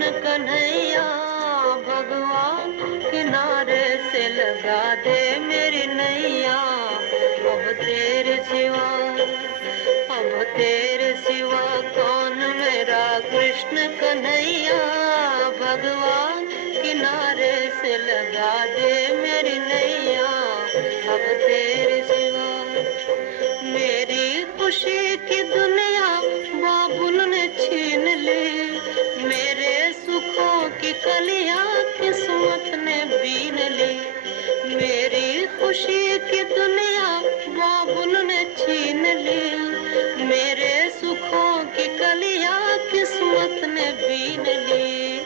कृष्ण कन्हैया भगवान किनारे से लगा दे मेरी नैया। अब तेरे सिवा कौन मेरा कृष्ण कन्हैया भगवान किनारे से लगा दे मेरी नैया। अब तेरे सिवा मेरी खुशी की दुनिया बाबुल ने छीन ली। मेरे सुखों की कलियां किस्मत ने बीन ली। मेरी खुशी की दुनिया बाबुल ने छीन ली। मेरे सुखों की कलियां किस्मत ने बीन ली।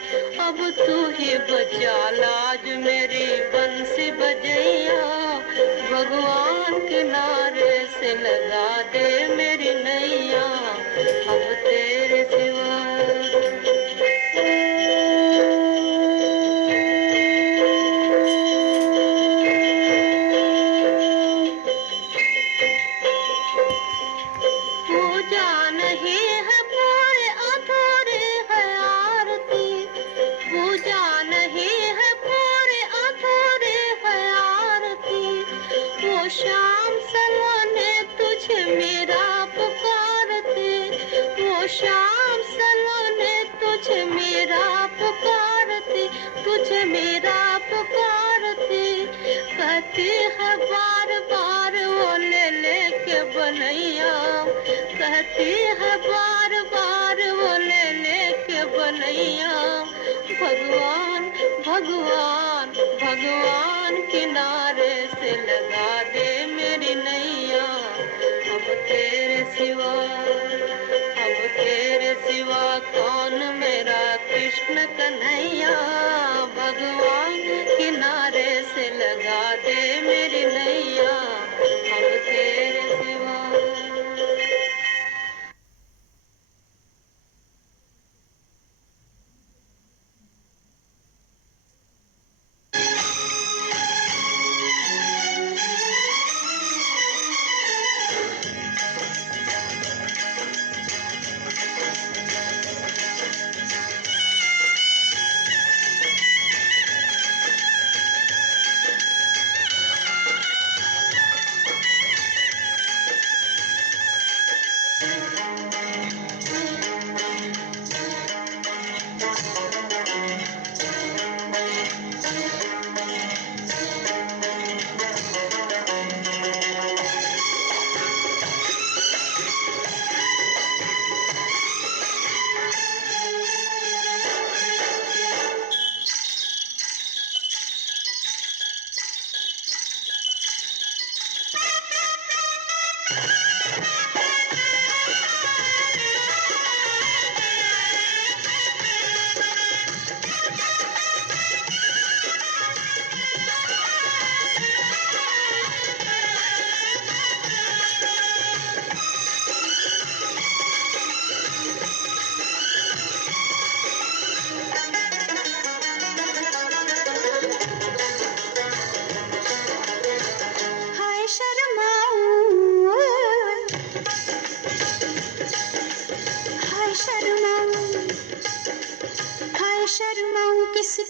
अब तू ही बचा लाज मेरी बंसी बजैया भगवान किनारे से लगा दे मेरी नैया। अब तेरे सिवा पूजा नहीं है पूरे अधूरे है आरती। पूजा नहीं है पूरे अधूरे है आरती। वो शाम सलोने तुझे मेरा पुकारते। वो शाम सलोने तुझे मेरा पुकारते। तुझे मेरा पुकारते। कहती है बार बार वो ले लेके बनैया। कहती है बार बार वो ले लेके बनैया। भगवान भगवान भगवान किनारे से लगा दे मेरी नैया। अब तेरे सिवा कौन मेरा कृष्ण कन्हैया भगवान किनारे से लगा दे मेरी नैया। अब तेरे सिवा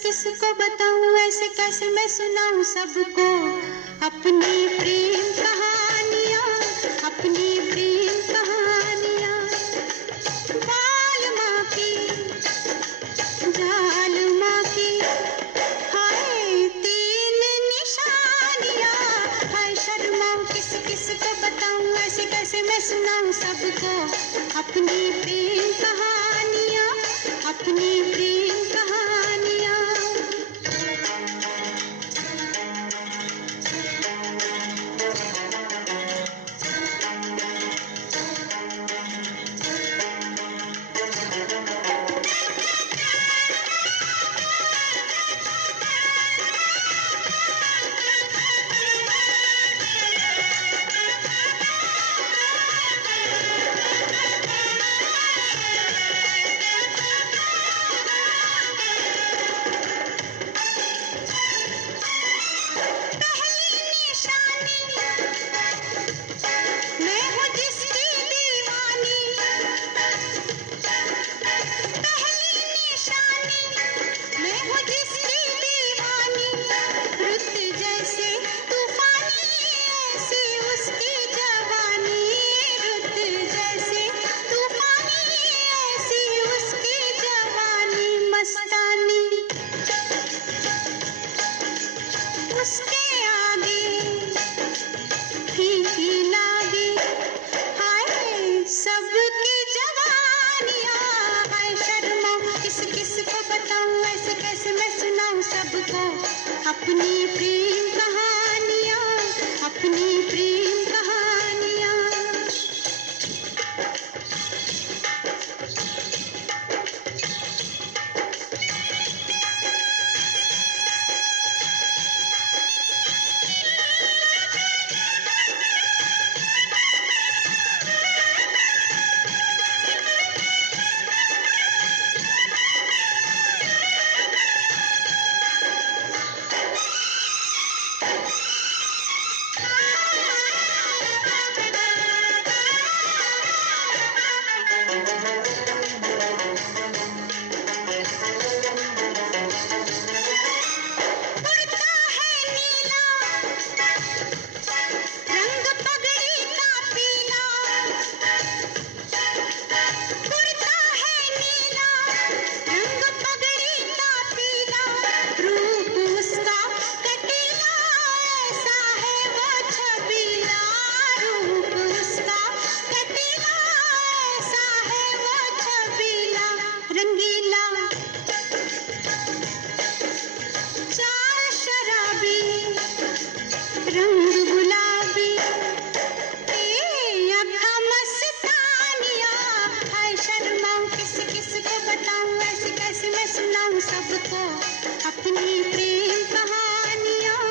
किस को बताऊं ऐसे कैसे मैं सुनाऊं सबको अपनी प्रेम कहानियां। अपनी प्रेम कहानियां बाल माँ की जाल माँ की हाय तीन निशानियां। हाय शर्माऊं किस किस को बताऊं ऐसे कैसे मैं सुनाऊं सबको अपनी प्रेम कहानियां। अपनी प्रेम कहानियां ऐसे कैसे मैं सुनाऊं सबको अपनी प्रेम कहानियाँ, अपनी प्रेम कहानियाँ। रंग पगड़ी का पीला, कुर्ता है नीला, रंग पगड़ी का पीला, रूप उसका कटीला, ऐसा है वो छबीला, रूप उसका कटीला, ऐसा है वो छबीला, रंगीला, चाल शराबी, रंग गुलाबी, अखा मस्तानिया, हाय शर्माऊं किस किस को बताऊं, ऐसे कैसे मैं सुनाऊं सबको अपनी प्रेम कहानियाँ,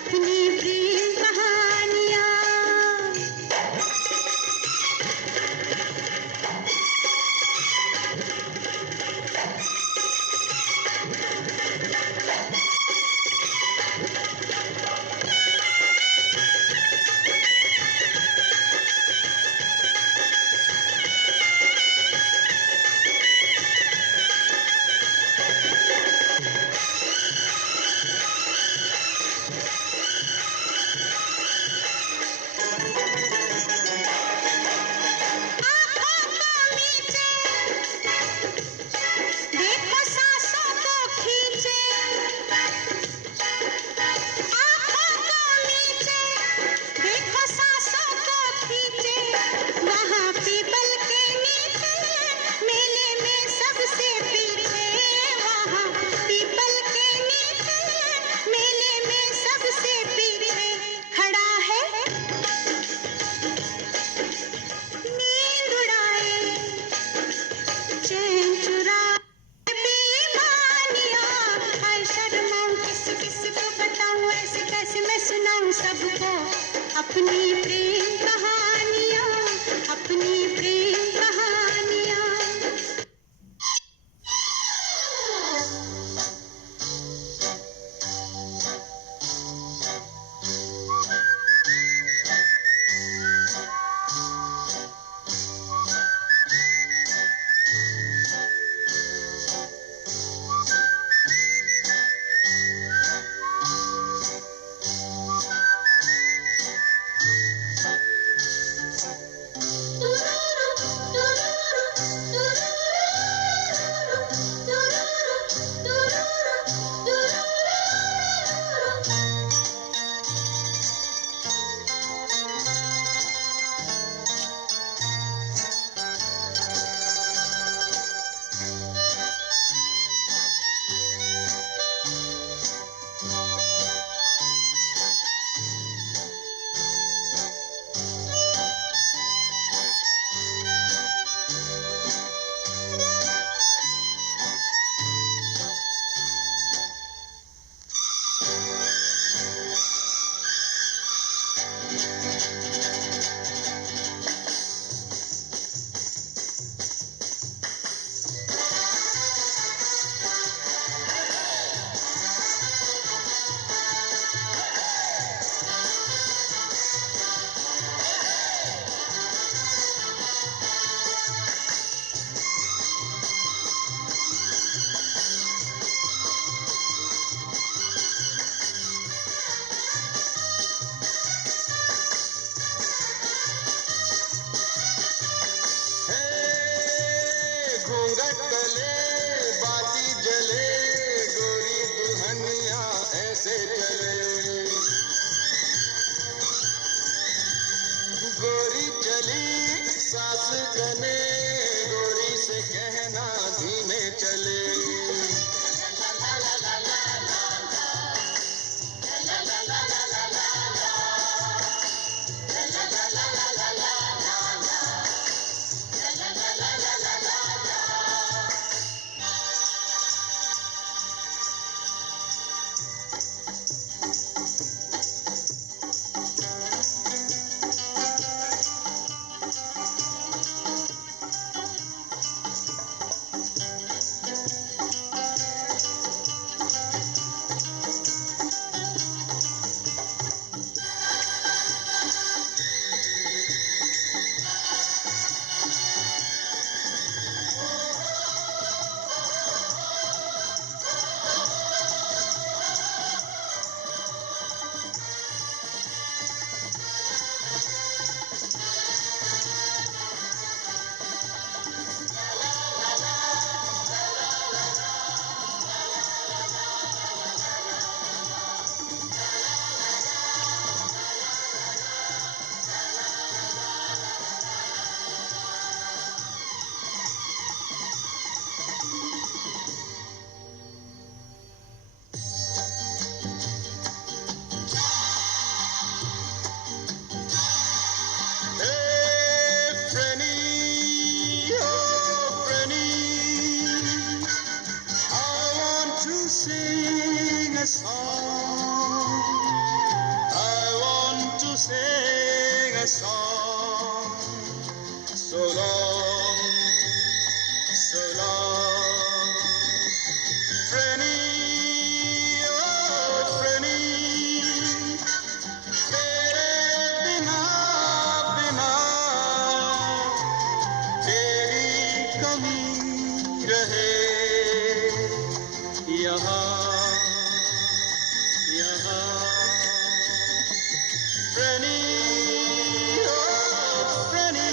अपनी प्रेम कहानियाँ। आँखों को नीचे देखो सांसों को खींचे, आँखों को नीचे देखो सांसों को खींचे, वहाँ पीपल के नीचे मेले में सबसे पीछे, वहाँ पीपल के नीचे मेले में सबसे पीछे खड़ा है, नींद उड़ाए चैन चुराए बेईमानियाँ, हाय शर्माऊं किस किस को बताऊं, ऐसे कैसे मैं सुनाऊं सबको अपनी प्रेम कहानियाँ, अपनी प्रेम कहानियाँ। घूंघट गले बाती जले, गोरी दुल्हनिया ऐसे चले, गोरी चली सास गने, गोरी से कहना धीमे चले, कमी रहे यहाँ यहाँ प्रणी ओ प्रणी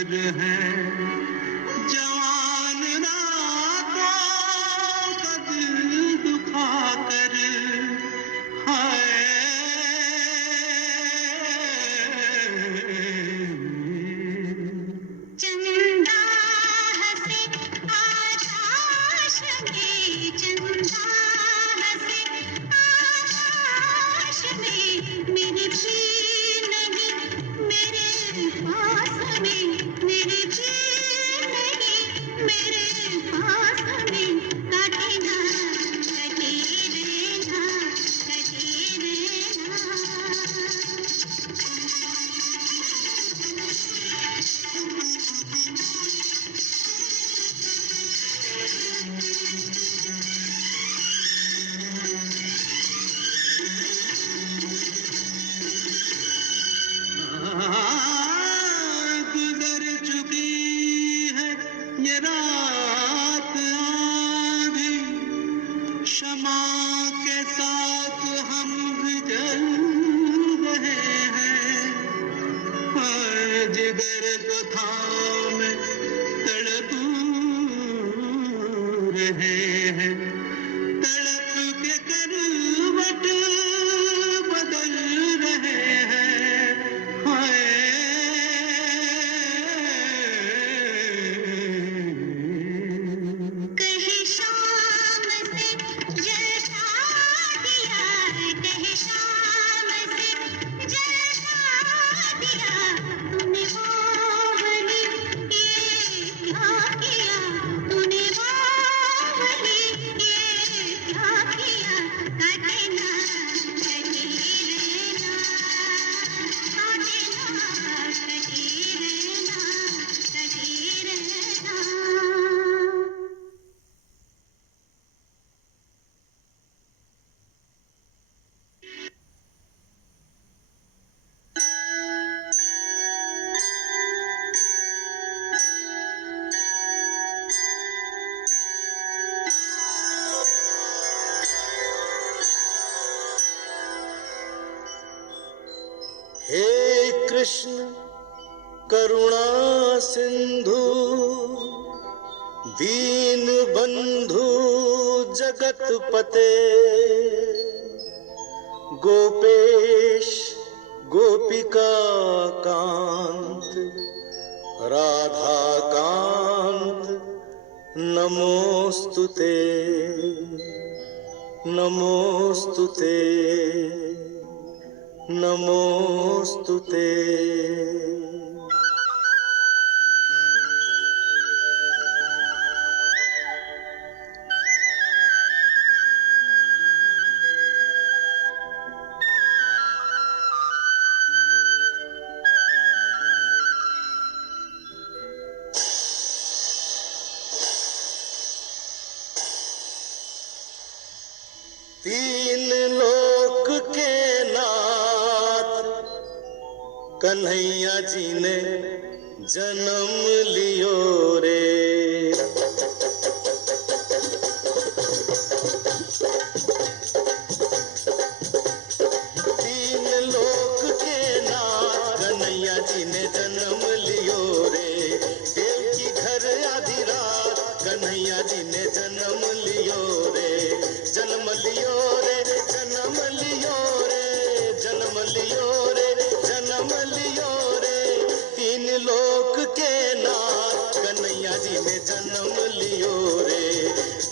फिर हैं जवान रातों का दिल दुखा कर हाय चंदा हंसे आकाश में चंदा हंसे आकाश में मेरे प्रिय नहीं मेरे पास में मेरे प्रिय नहीं मेरे पास में काटे ना कटे रहना कटे रहना गुजर चुकी है ये रात आधी क्षमा के साथ हम भी जल रहे हैं जिगर को थामे तड़प रहे हैं तड़प के करवट बदल रहे हैं हाय कहीं शाम से जलसा दिया कहीं शाम से जलसा दिया तूने वो वाली ये क्या किया तूने वो वाली ये क्या किया काटे ना कटे रहना काटे ना कटे रहना कटे रहना हे कृष्ण करुणा सिंधु दीन बंधु जगत पते गोपेश गोपिका कांत राधा कांत नमोस्तुते नमोस्तुते नमोस्तुते तीन लोक के नाथ कन्हैया जी ने जन्म लियो रे तीन लोक के नाथ कन्हैया जी ने जन्म लियो रे देव की घर आधी रात कन्हैया जी ने जन्म लियो रे जन्म लियो रे जन्म लियो रे जन्म लियो रे जन्म लियो रे तीन लोक के नाथ कन्हैया जी ने जन्म लियो रे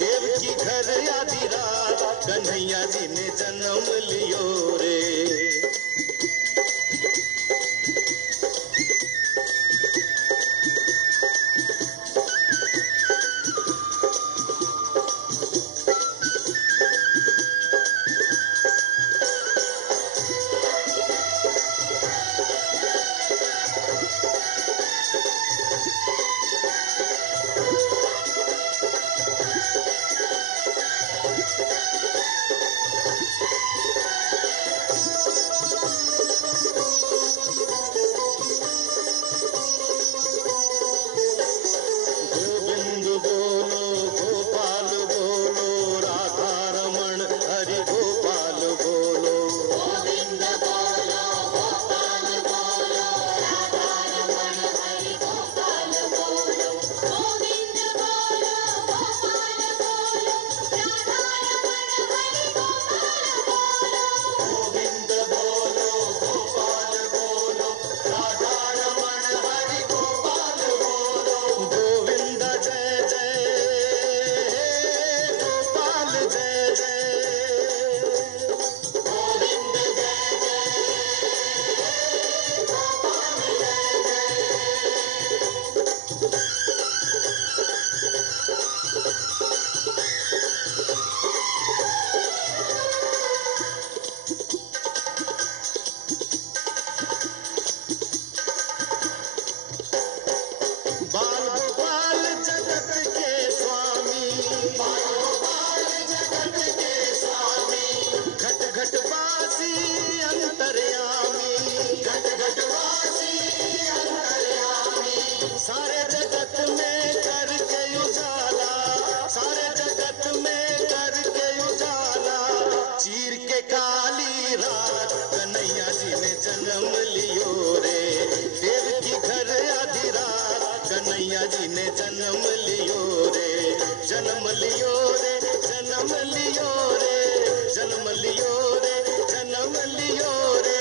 देव की घर आधी रात कन्हैया जी ने जन्म लियो रे कन्हैया जी ने जन्म लियो रे, जन्म लियो रे, जन्म लियो रे, जन्म लियो रे, जन्म लियो रे,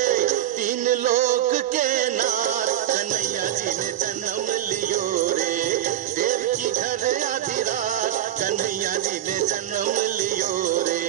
तीन लोक के नाथ कन्हैया जी ने जन्म लियो रे, देव की घर आधी रात कन्हैया जी ने जन्म लियो रे।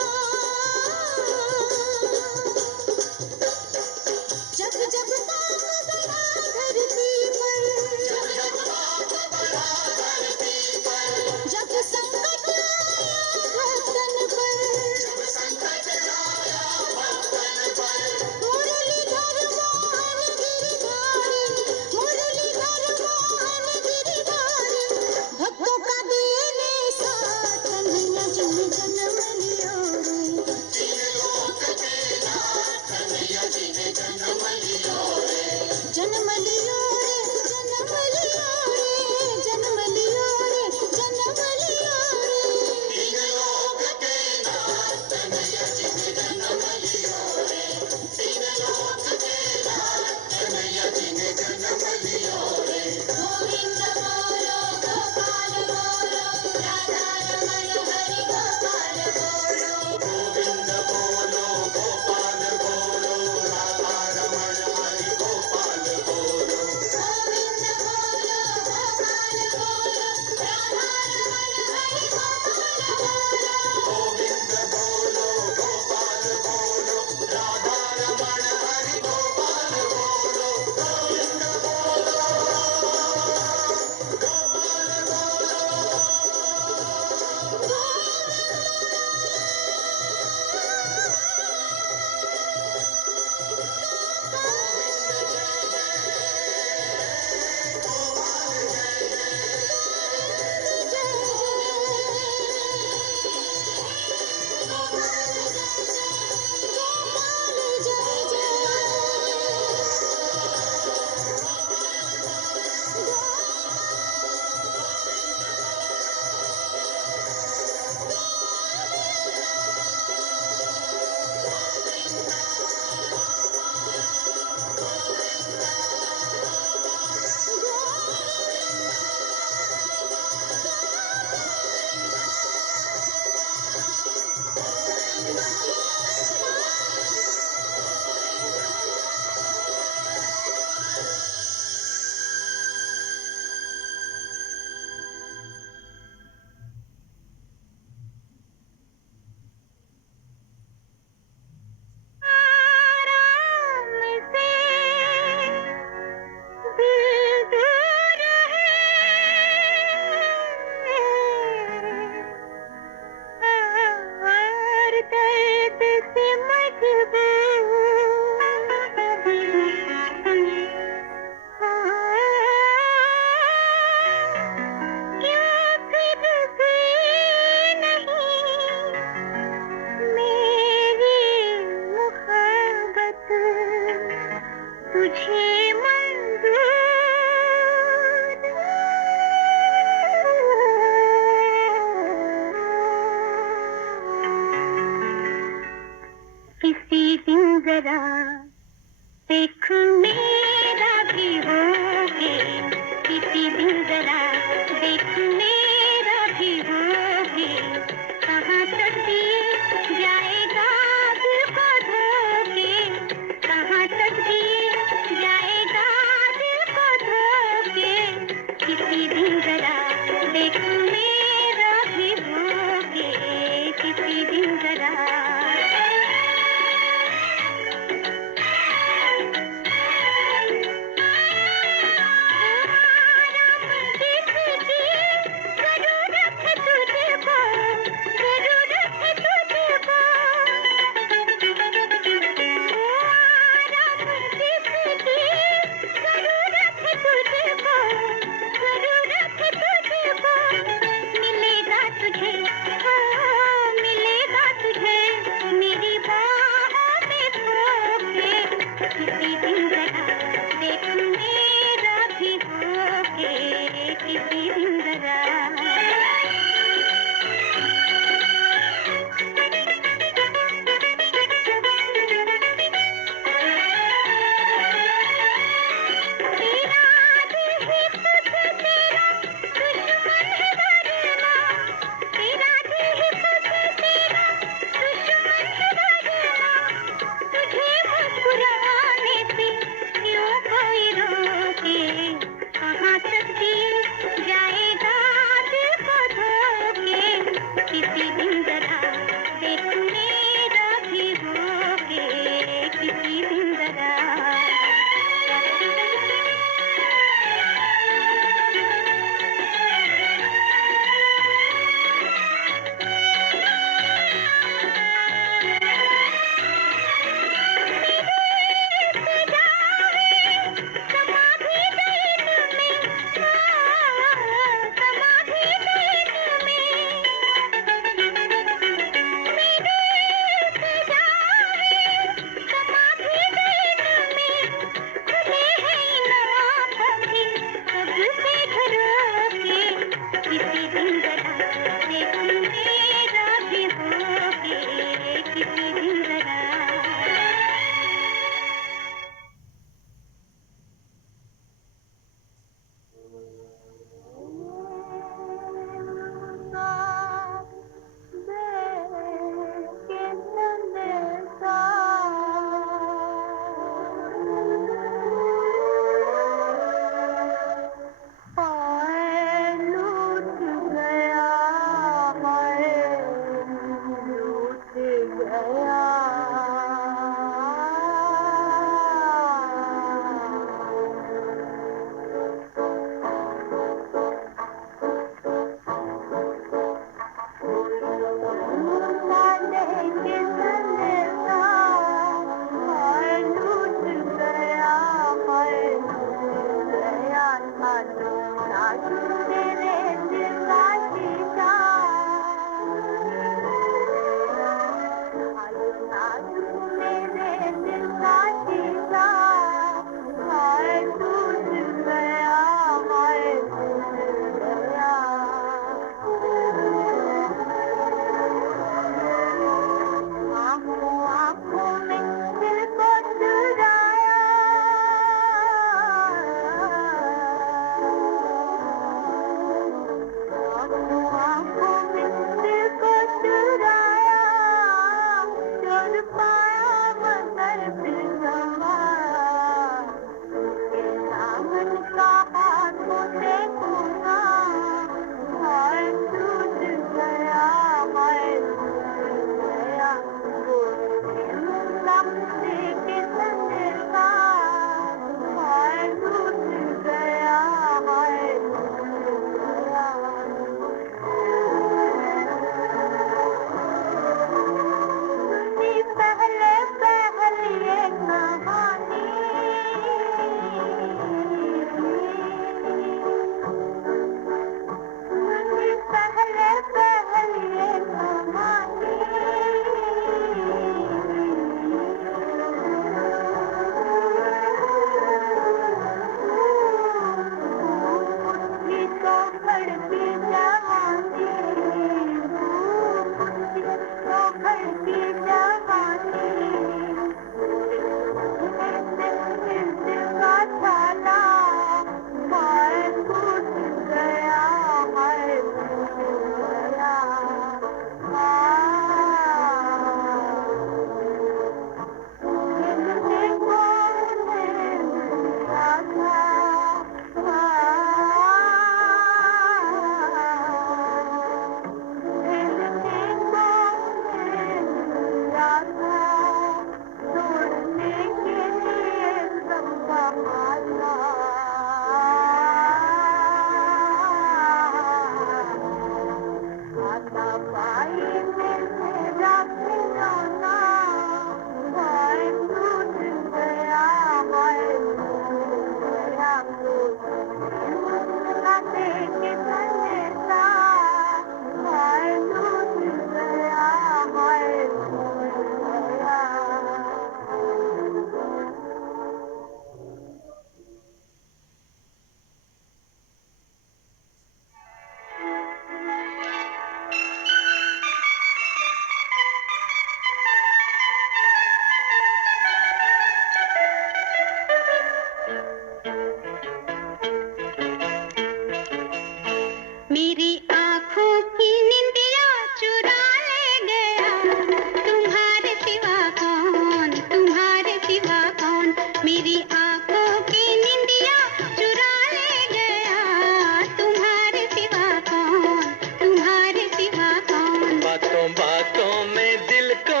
बातों बातों में दिल को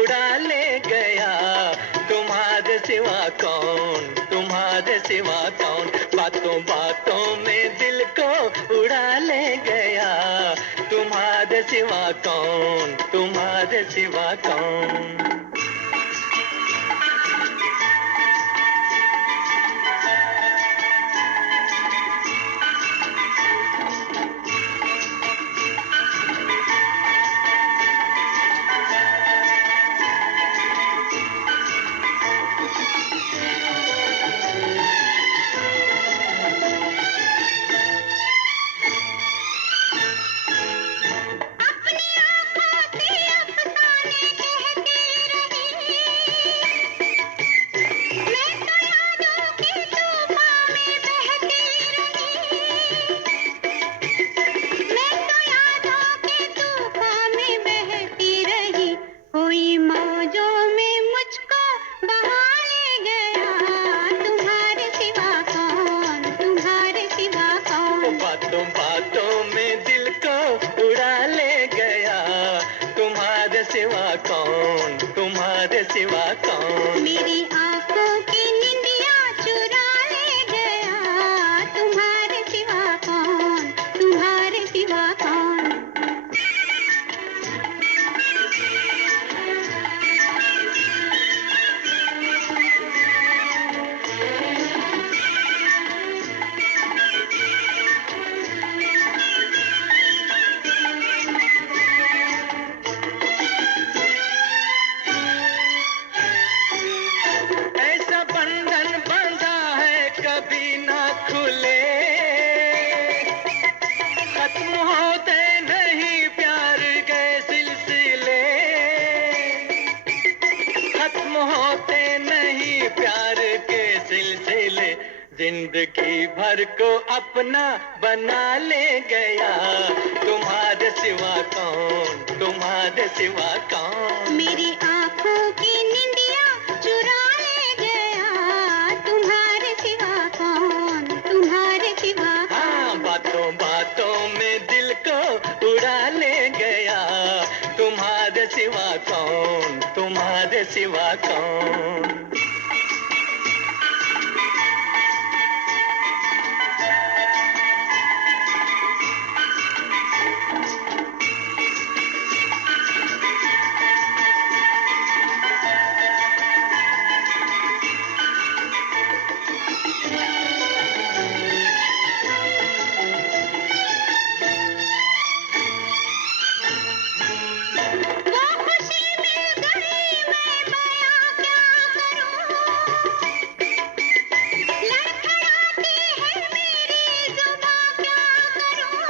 उड़ा ले गया, तुम्हारे सिवा कौन, तुम्हारे सिवा कौन। बातों बातों में दिल को उड़ा ले गया, तुम्हारे सिवा कौन, तुम्हारे सिवा कौन। मेरी आंखों की निंदिया चुरा ले गया, तुम्हारे सिवा कौन, तुम्हारे सिवा कौन। ऐसा बंधन बंधा है कभी ना खुले, खत्म होते नहीं प्यार के सिलसिले, खत्म होते नहीं प्यार के सिलसिले। जिंदगी भर को अपना बना ले गया, तुम्हारे सिवा कौन, तुम्हारे सिवा कौन। मेरी आंखों की निंदिया चुरा ले गया, तुम्हारे सिवा कौन, तुम्हारे सिवा कौन। हाँ, बातों बातों में दिल को उड़ा ले गया, तुम्हारे सिवा कौन, तुम्हारे सिवा कौन। वो खुशी मिल गई मैं बयां क्या करूं, लड़खड़ाती है मेरी जुबां क्या करूं,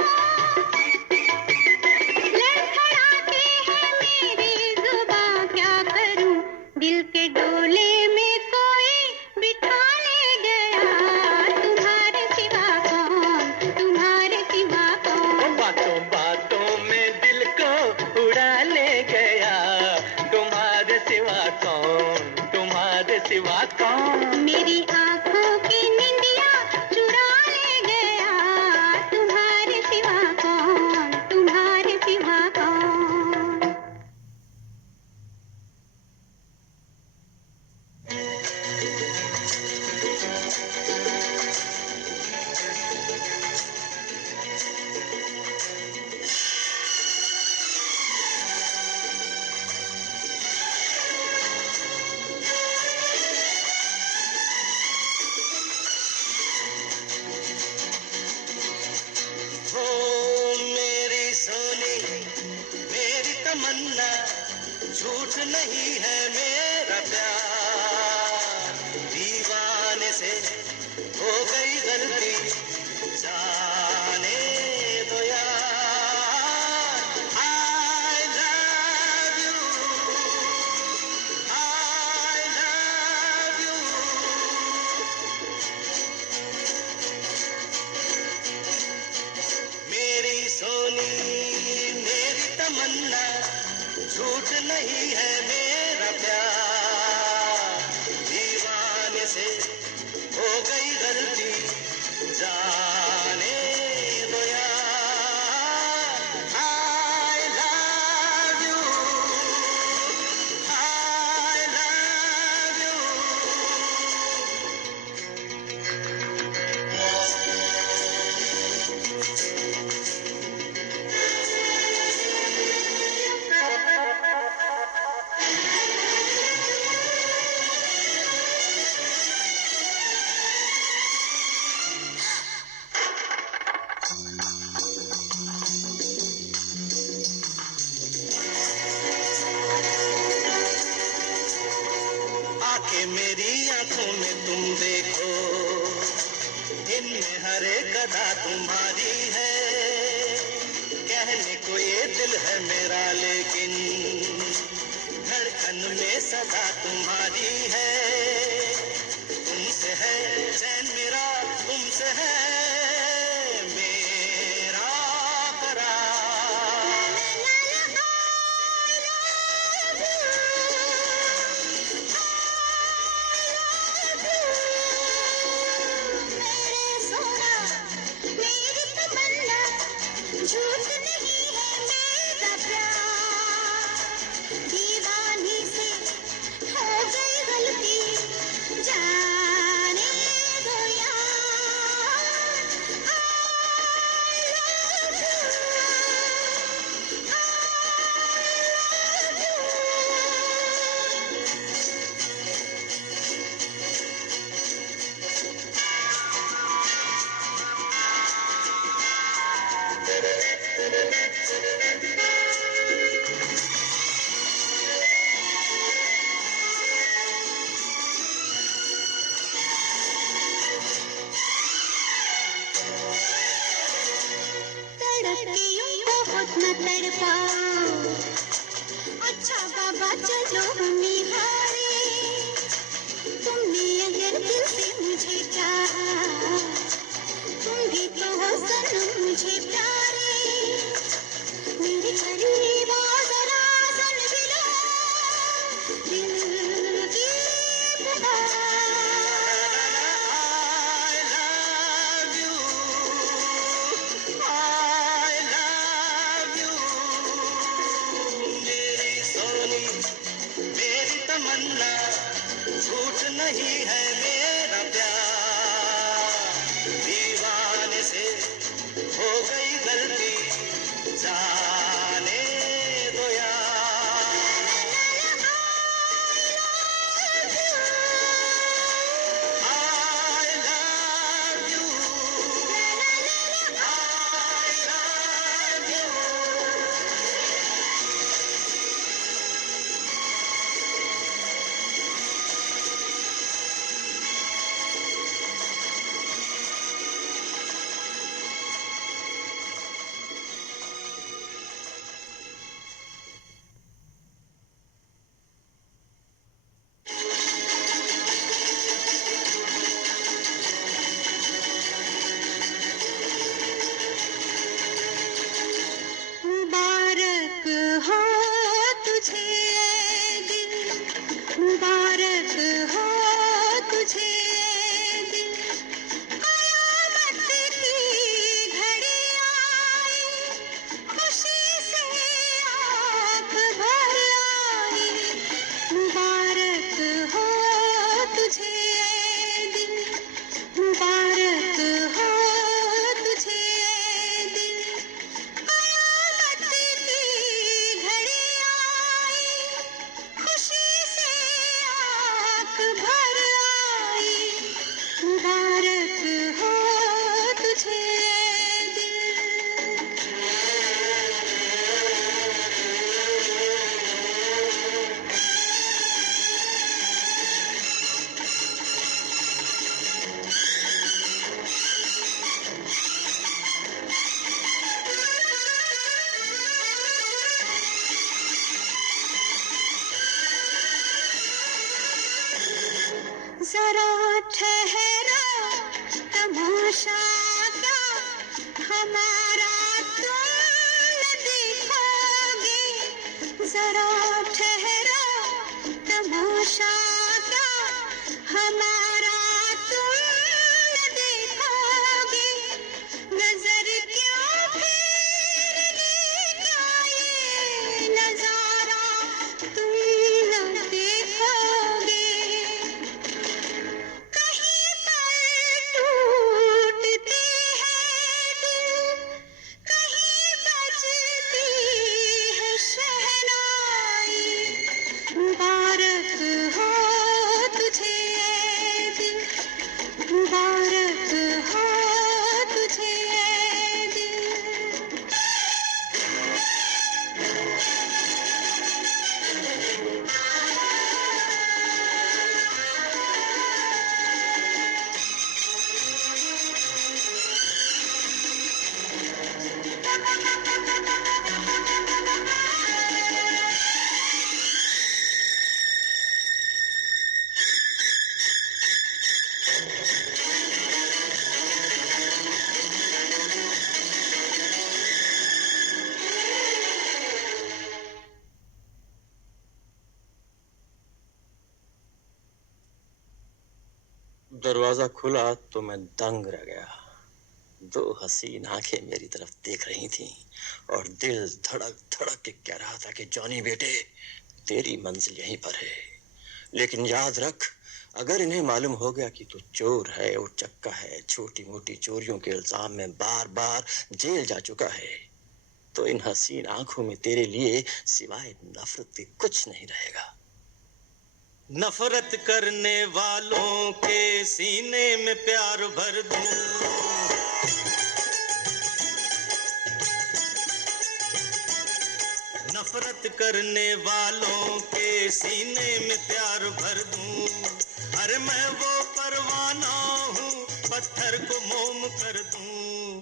लड़खड़ाती है मेरी जुबां क्या करूं। दिल के डोले में कोई बिठा ले गया, तुम्हारे सिवा कौन, तुम्हारे सिवा कौन। बातों बातों में दिल को उड़ा ले गया, तुम्हारे सिवा कौन, तुम्हारे सिवा कौन। मेरी आंखों की निंदिया चुरा ले गया, तुम्हारे सिवा कौन, तुम्हारे सिवा कौन। हो मेरी सोनी, मेरी तमन्ना, झूठ नहीं है मेरा प्यार। दीवाने से हो गई गलती, जाने दो यार। I love you, I love you। मेरी सोनी, मेरी तमन्ना, झूठ नहीं है मेरा प्यार। दीवाने से हो गई गलती, जाने दो यार। I love you, I love you। आके मेरी आंखों में तुम देखो, इनमें हर एक अदा तुम्हारी है। कहने को ये दिल है मेरा, लेकिन धड़कन में सदा तुम्हारी है। तुमसे है चैन मेरा, तुमसे है मेरा करार। मेरे सोना, मेरी तमन्ना, झूठ नहीं है मेरा प्यार। दीवानी से पाओ। अच्छा बाबा चलो निहारे, तुमने अगर दिल से मुझे चाहा, तुम भी तो हो सनम मुझे प्यारे। मेरे करीब आओ जरा सुन भी लो दिल की पुकार। झूठ नहीं है मेरा प्यार, दीवाने से हो गई गलती, जाने दो यार। I love you, I love you। मुबारक हो तुझे ये दिल, मुबारक हो तुझे ये दिल। कयामत की घड़ी आई, खुशी से आँख भर आई। मुबारक हो तुझे ये दिल, मुबारक हो तुझे ये दिल। कयामत की घड़ी आई, खुशी से आँख भर आई। मुबारक हो तुझे ये दिल। जरा ठहरो तमाशा क्या हमारा तुम न देखोगे। जरा ठहरो तमाशा क्या हमारा तुम न देखोगे। नजर क्यों फेरने का ये नजारा तुम न देखोगे। कहीं पर टूटते हैं दिल, कहीं बजती है शहनाई। मुबारक हो तुझे ये दिल, मुबारक हो तुझे ये दिल। दरवाजा खुला तो मैं दंग रह गया। दो हसीन आंखें मेरी तरफ देख रही थीं और दिल धड़क धड़क के कह रहा था कि जॉनी बेटे, तेरी मंजिल यहीं पर है। लेकिन याद रख, अगर इन्हें मालूम हो गया कि तू चोर है, उचक्का है, छोटी मोटी चोरियों के इल्जाम में बार बार जेल जा चुका है, तो इन हसीन आंखों में तेरे लिए सिवाय नफरत के कुछ नहीं रहेगा। नफरत करने वालों के सीने में प्यार भर दूं। नफरत करने वालों के सीने में प्यार भर दूं। अरे मैं वो परवाना हूँ, पत्थर को मोम कर दूं।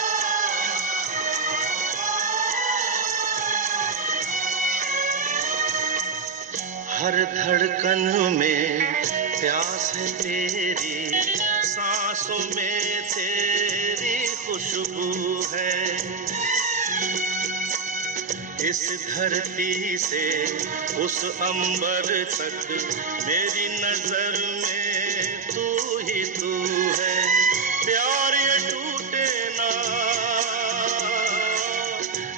हर धड़कन में प्यास है तेरी, सांसों में तेरी खुशबू है। इस धरती से उस अंबर तक मेरी नजर में तू ही तू है। प्यार ये टूटे ना,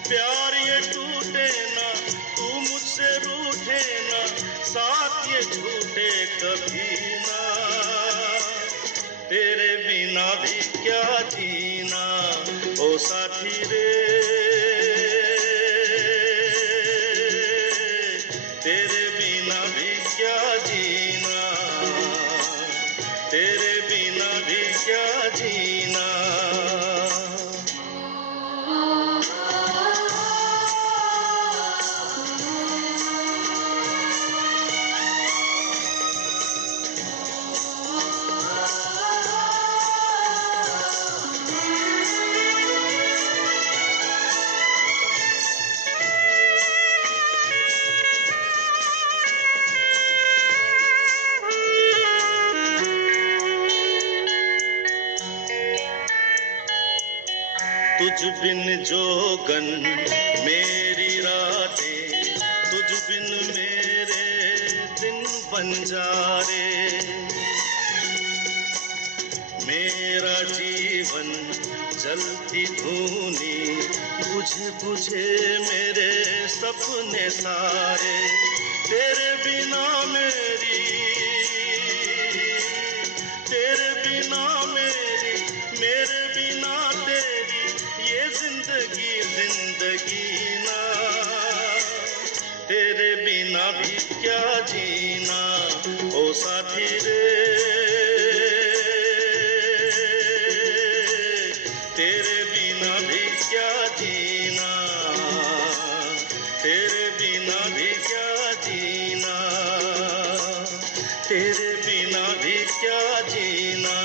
प्यार ये टूटे ना, तू मुझसे रूठे ना, साथ ये झूठे कभी ना। तेरे बिना भी क्या जीना ओ साथी रे, तेरे बिना भी क्या जीना, तेरे बिना भी क्या जीना। तुझ बिन जोगन मेरी रातें, तुझ बिन मेरे दिन बंजारे। मेरा जीवन जलती धूनी, बुझे बुझे मेरे सपने सारे। तेरे बिना मेरी, तेरे बिना मेरी, मेरे बिना तेरी ये जिंदगी जिंदगी ना। तेरे बिना भी क्या जीना ओ साथी रे, तेरे बिना भी क्या जीना, तेरे बिना भी क्या जीना, तेरे बिना भी क्या जीना,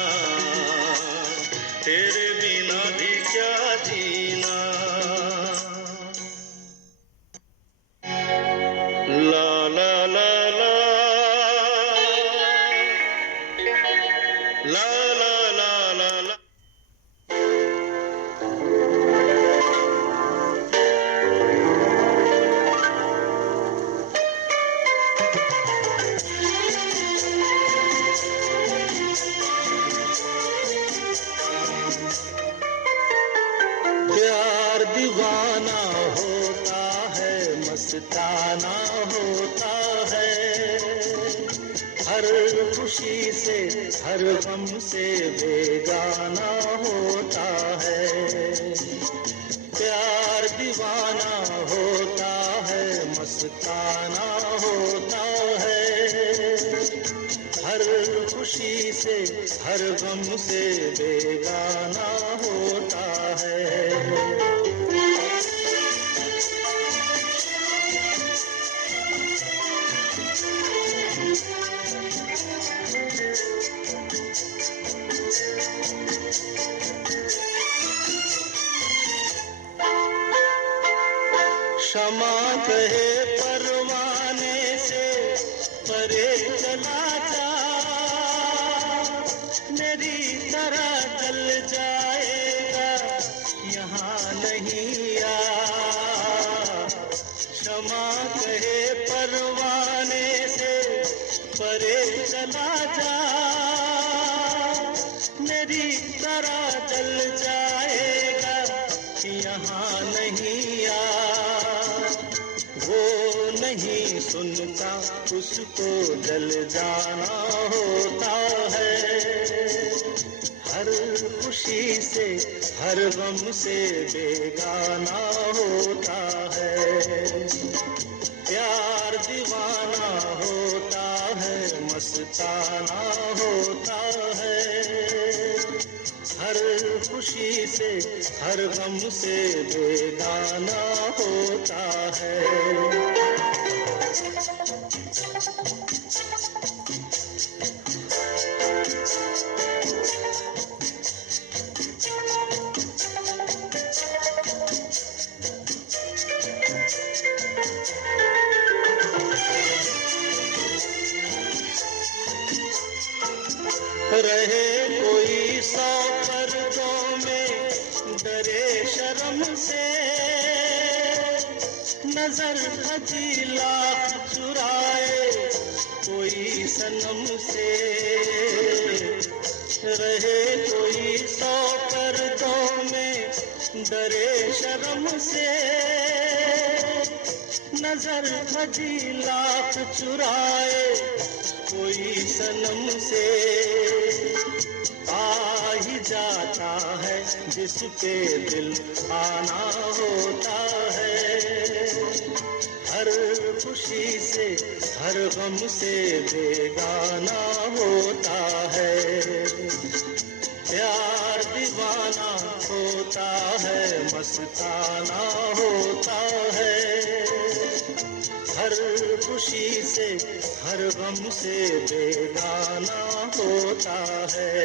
तेरे बिना भी क्या जीना। ला ला ला ला ला ला ला ला ला। प्यार दीवाना होता है, मस्ताना होता है, हर खुशी से हर गम से बेगाना होता है। प्यार दीवाना होता है, मस्ताना होता है, हर खुशी से हर गम से बेगाना होता है। क्षमा कहे परवाने से परे चला जा, मेरी तरह जल जाएगा यहाँ नहीं आ। क्षमा कहे परवाने से परे चला जा, मेरी तरह जल जाएगा यहाँ नहीं आ। वो नहीं सुनता उसको जल जाना होता है, हर खुशी से हर गम से बेगाना होता है। प्यार दीवाना होता है, मस्ताना होता है, हर खुशी से हर गम से बेगाना होता है। रहे कोई 100 पर्दों में, डरे शर्म से, नजर खजीला चुराए कोई सनम से। रहे कोई 100 पर्दों में, डरे शर्म से, नजर खजीला चुराए कोई सनम से। आ ही जाता है जिस पे दिल आना होता है, हर खुशी से हर गम से बेगाना होता है। प्यार दीवाना होता है, मस्ताना होता है, हर खुशी से हर गम से बेगाना होता है।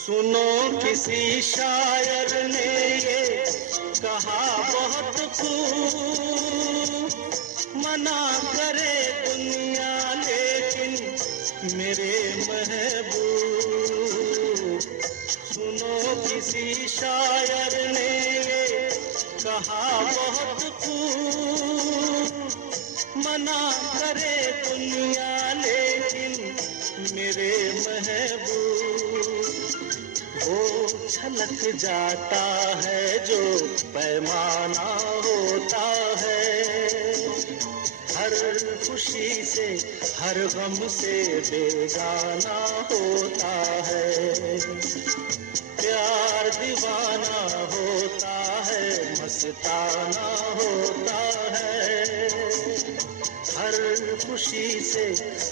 सुनो किसी शायर ने ये कहा बहुत खूब, मना करे दुनिया लेकिन मेरे महबूब। सुनो किसी शायर ने ये कहा बहुत खूब, मना करे दुनिया लेकिन मेरे महबूब। वो छलक जाता है जो पैमाना होता है, हर खुशी से हर गम से बेगाना होता है। प्यार दीवाना होता है, मस्ताना होता है, हर खुशी से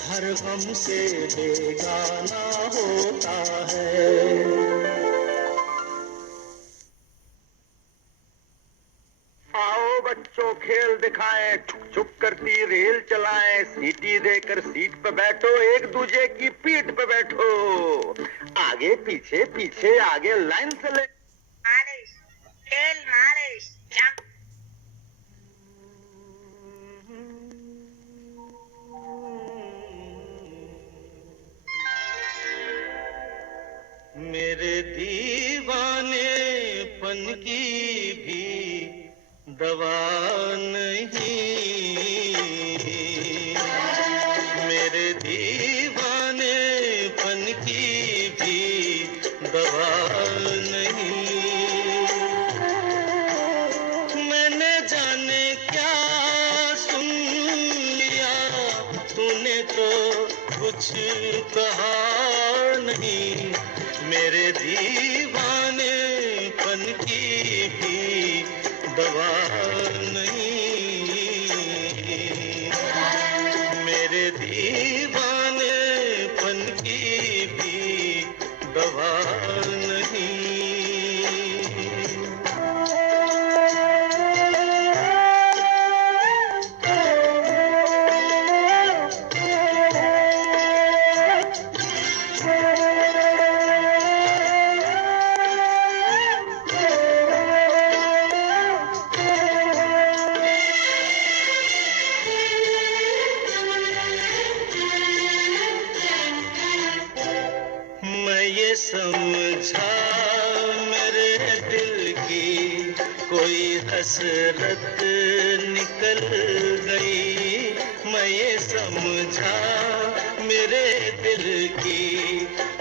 हर गम से बेगाना होता है। आओ बच्चों खेल दिखाएं, छुक छुक करती रेल चलाएं, सीटी देकर सीट पे बैठो, एक दूजे की पीठ पे बैठो, आगे पीछे पीछे आगे लाइन से ले। मालिश, तेल मालिश, जंप। मेरे दीवानेपन की भी दवा नहीं, मेरे दीवानेपन की भी दवा नहीं। मैंने जाने क्या सुन लिया, तूने तो कुछ कहा नहीं, मेरे दीवानेपन की भी दवा नहीं, मेरे दीवानेपन की भी दवा नहीं। समझा मेरे दिल की कोई हसरत निकल गई, मैं ये समझा मेरे दिल की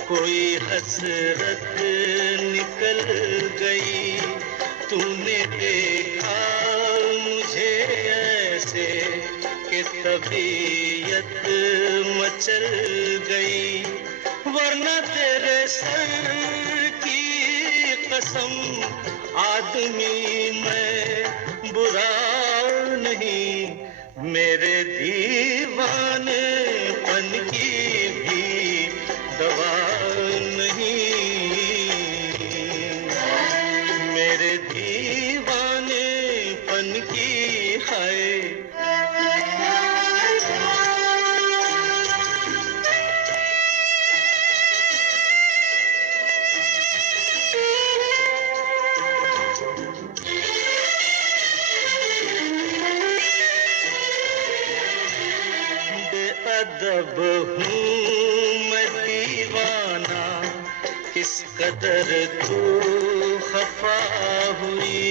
कोई हसरत निकल गई। तूने देखा मुझे ऐसे कि तबीयत मचल गई, वरना तेरे सर की कसम आदमी मैं बुरा नहीं, मेरे दीवानेपन की भी दवा नहीं, मेरे दीवानेपन की है। बेअदब हूँ मैं दीवाना, किस कदर तू खफा हुई।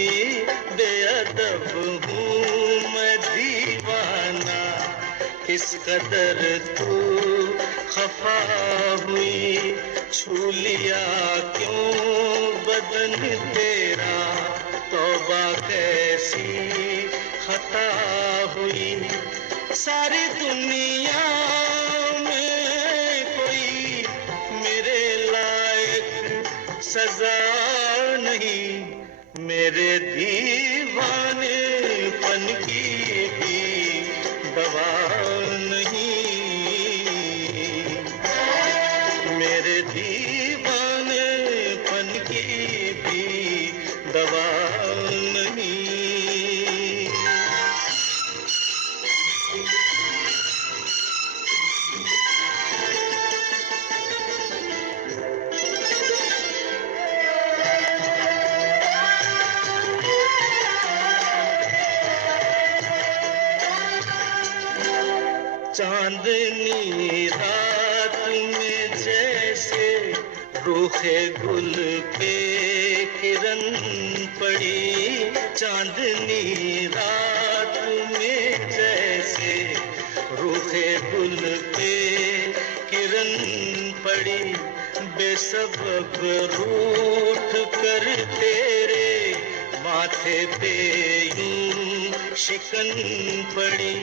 बेअदब हूँ मैं दीवाना, किस कदर तू खफा हुई। छू लिया क्यों बदन तेरा, तौबा कैसी खता हुई। सारी दुनिया में कोई मेरे लायक सजा नहीं, मेरे दीवानेपन की भी दवा नहीं, मेरे दीवानेपन की भी दवा नहीं। चांदनी रात में जैसे रूखे गुल पे किरण पड़ी। चांदनी रात में जैसे रूखे गुल पे किरण पड़ी। बेसबब रूठ कर तेरे माथे पे यूं शिकन पड़ी।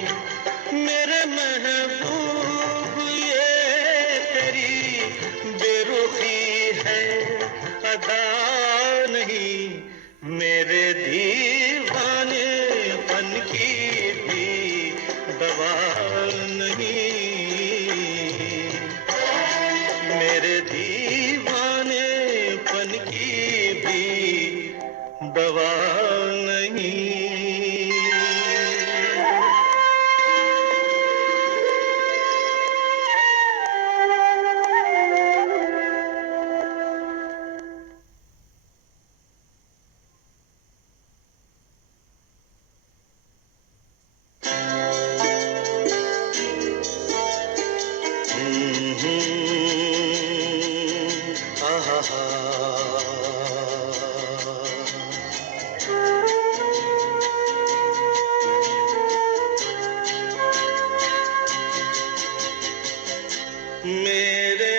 मेरे महबूब ये तेरी बेरुखी है, अदा नहीं, मेरे दीवानेपन की भी दवा नहीं, मेरे दीवानेपन की भी दवा नहीं। मेरे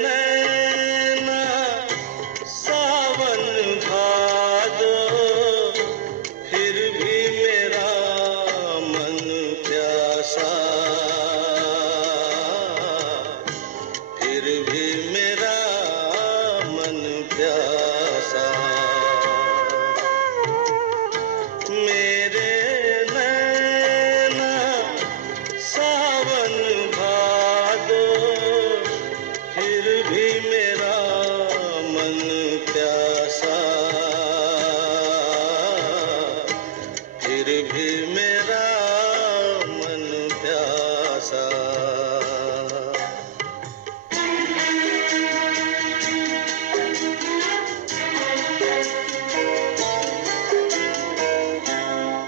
नैना सावन भादो, फिर भी मेरा मन प्यासा, फिर भी मेरा मन प्यासा। मेरे नैना सावन भादो, फिर भी मेरा मन प्यासा, फिर भी मेरा मन प्यासा।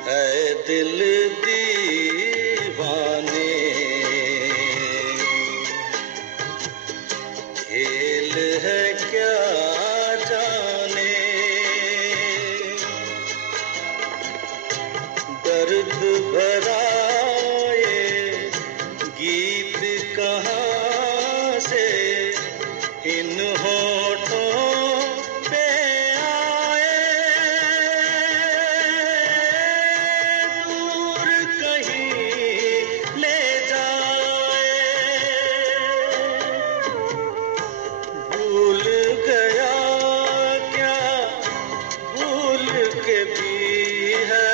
ऐ दिल दीवाने, खेल है क्या जाने, दर्द भरा ये गीत कहाँ से इन होठों पे आए। दूर कहीं ले जाए, भूल गया क्या भूल के भी है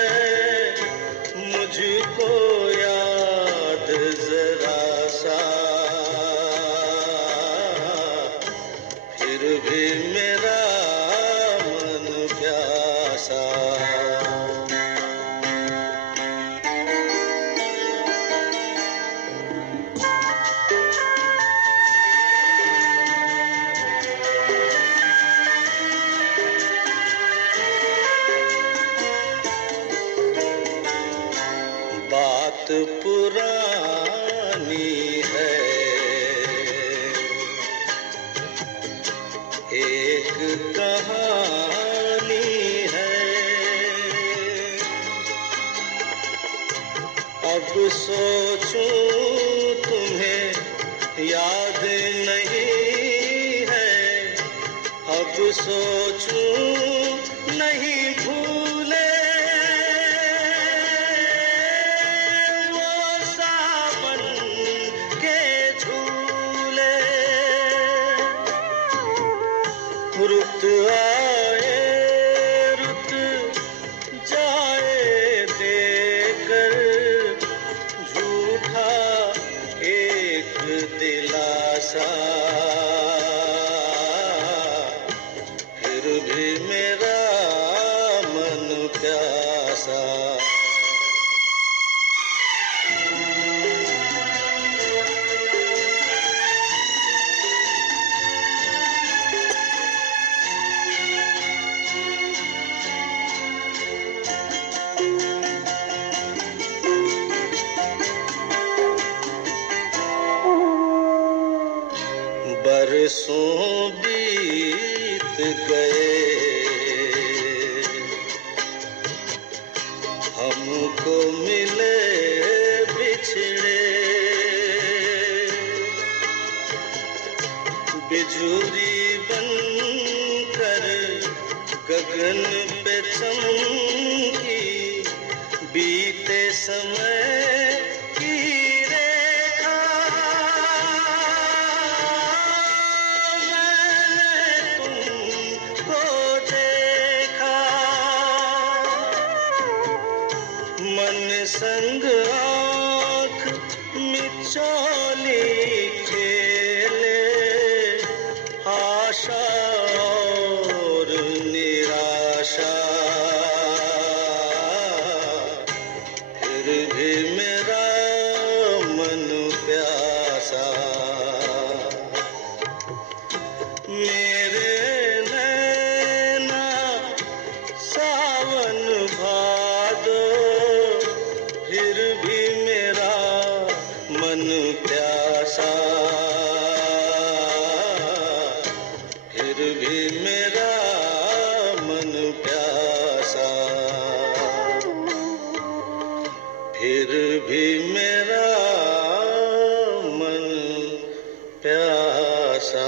मुझको याद जरा सा, फिर भी मेरा मन प्यासा। बात पुरानी है, कहानी है। अब सोचूं तुम्हें याद नहीं है, अब सोचूं नहीं भूले वो सावन के झूले। रुत आए रुत जाए देकर झूठा एक दिलासा, फिर भी मेरा मन प्यासा। बरसों बीत गए हमको मिले बिछड़े, बिजुरी बनकर गगन पे चमकी, बीते समय की रेखा मैंने तुमको देखा। मन संग आँख मिचौली खेले, आशा और निराशा, फिर भी मेरा मन प्यासा। मेरे नैना सावन भादो, फिर भी मेरा मन प्यासा, फिर भी मेरा मन प्यासा, फिर भी मेरा मन प्यासा।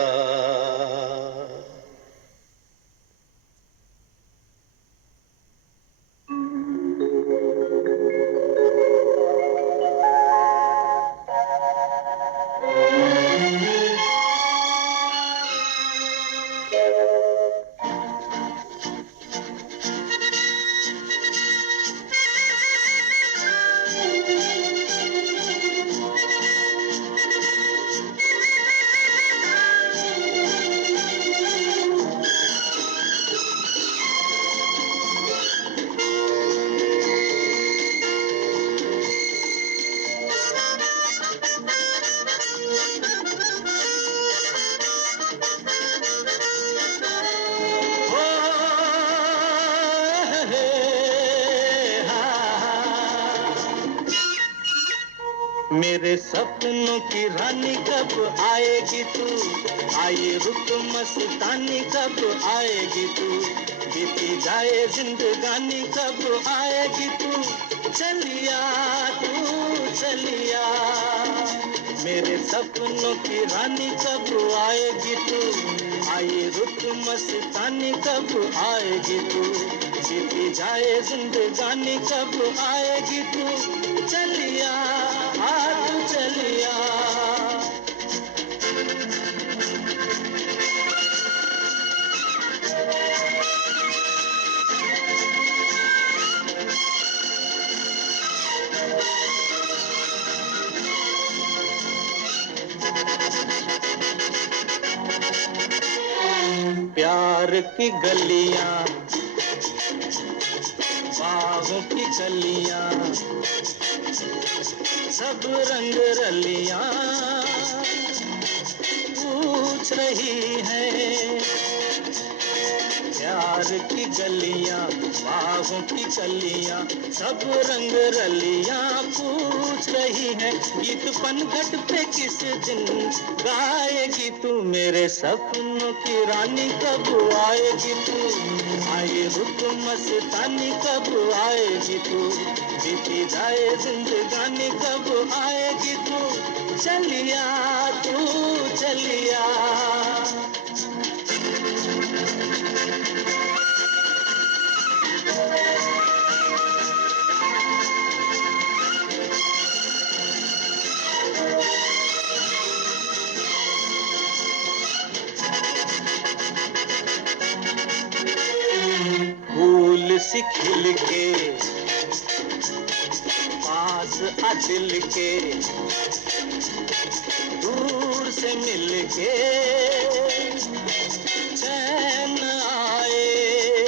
मेरे सपनों की रानी कब आएगी तू, आए रुत मस्तानी कब आएगी तू, बीती जाए जिंदगानी कब आएगी तू, चलिया तू चलिया। मेरे सपनों की रानी कब आएगी तू, आए रुत मस्तानी कब आएगी तू, बीती जाए जिंदगानी कब आएगी तू, चलिया आ तू चलिया। प्यार की गलियां, बागों की कलियां, सब रंग रलियां पूछ रही है, प्यार की गलियां, बाहों की कलियां, सब रंग रलियां पूछ रही हैं, गीत पनघट पे किस दिन गाएगी तू, मेरे सपनों की रानी कब आएगी तू, आए रुत मस्तानी कब आएगी तू, बीती जाए जिंदगानी कब आएगी तू, चलिया तू चलिया। फूल सी खिल के पास आ दिल के, दूर से मिल के चैन आए,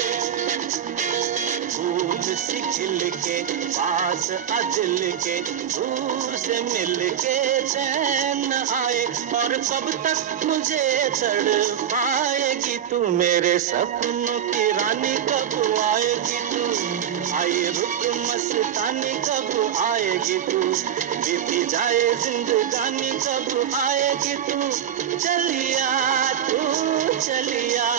फूल सी खिल के पास आ दिल के, दूर से मिल के चैन आए, और कब तक मुझे तड़पाएगी तू, मेरे सपनों की रानी कब आएगी तू, आए रुत मस्तानी कब आएगी तू, बीती जाए जिंदगानी कब आएगी तू, चलिया तू चलिया।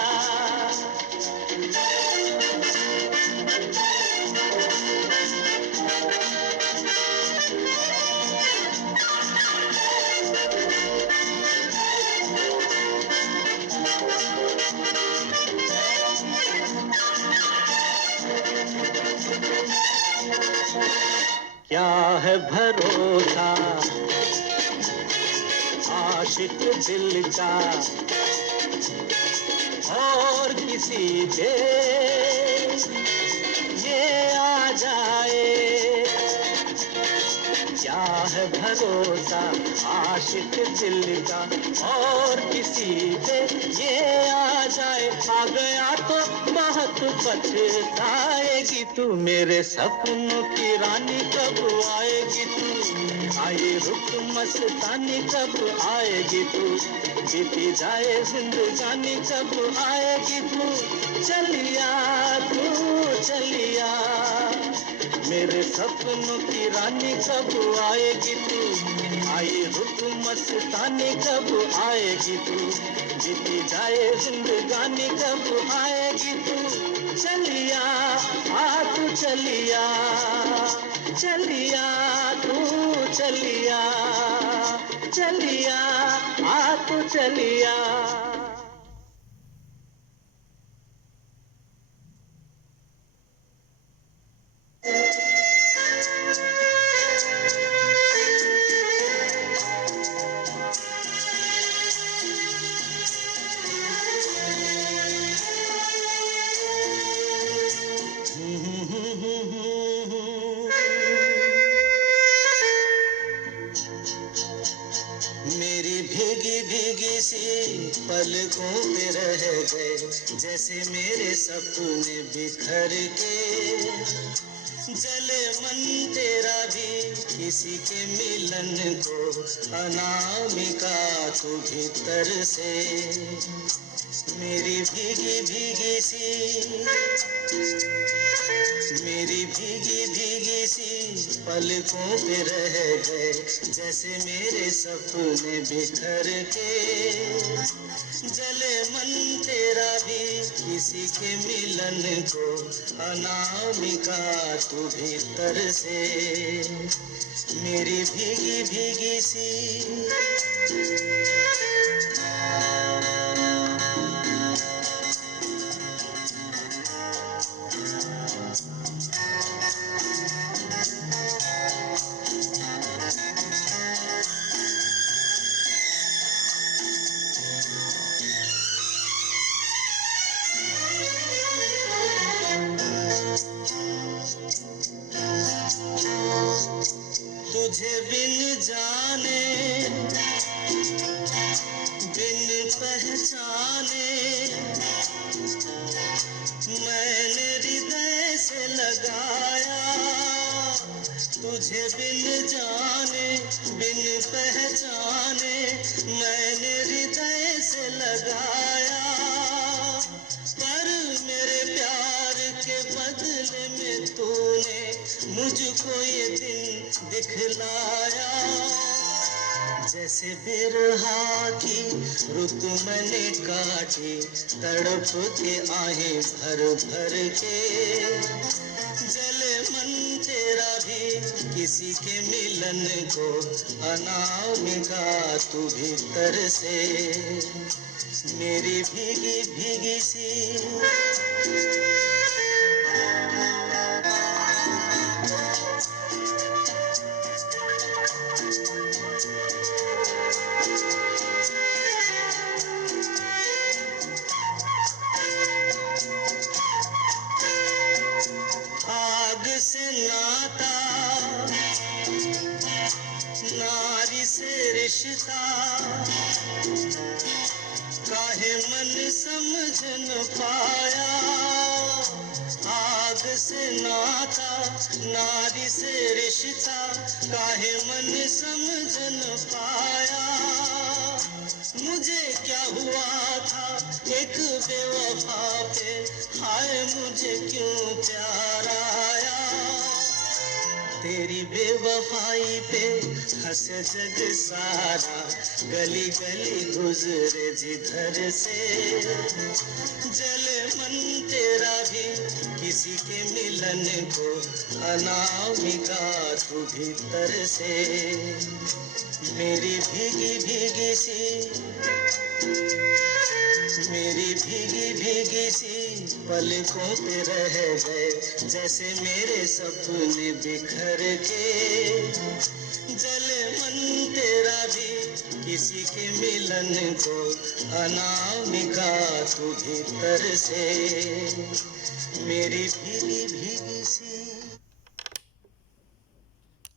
क्या है भरोसा आशिक दिल का और किसी पे ये आ जाए, क्या है भरोसा आशिक दिल का और किसी पे ये आ जाए, आ गया तो बहुत पछताएगी तू, मेरे सपनों की रानी कब आएगी तू, आए रुत मस्तानी कब आएगी तू, बीती जाए जिंदगानी कब आएगी तू, चलिया तू चलिया, मेरे सपनों की रानी कब आएगी तू, आए रुत मस्तानी कब आएगी तू, बीती जाए जिंदगानी कब आएगी तू, चलिया आ तू चलिया, चलिया तू चलिया, चलिया आ तू चलिया। मेरी भीगी भीगी सी पलकों पे रह गए, जैसे मेरे सपने बिखर के, जले मन तेरा भी किसी के मिलन को, अनामिका तू भीतर से, मेरी भीगी भीगी सी, मेरी भीगी भीगी सी पलकों पे रह गए, जैसे मेरे सपने बिखर के, जले मन तेरा भी किसी के मिलन को, अनामिका तू भीतर से, मेरी भीगी भीगी सी। तुझे बिन जाने बिन पहचाने मैंने हृदय से लगाया, तुझे बिन जाने बिन पहचाने मैंने हृदय से लगाया, पर जैसे बिरहा की रुत मैंने काटी, तड़प के आहें भर भर के। जले मन तेरा भी किसी के मिलन को, अनामिका तू भीतर से मेरी भीगी भीगी सी। आग से नाता, नारी से रिश्ता, काहे मन समझ न पाया। आग से नाता, नारी से रिश्ता, काहे मन समझ न पाया। मुझे क्या हुआ था एक बेवफा पे, हाय मुझे क्यों प्यार आया। तेरी बेवफाई पे हंसे जग सारा, गली गली गुजरे जिधर से। जले मन तेरा भी किसी के मिलन को, अनामिका तू भीतर से मेरी भीगी भीगी सी। मेरी भीगी भीगी सी पलकों पे रह गए, जैसे मेरे सपने बिखर के। जले मन तेरा भी किसी के मिलन को, अनामिका तू भीतर से मेरी भीगी भीगी सी।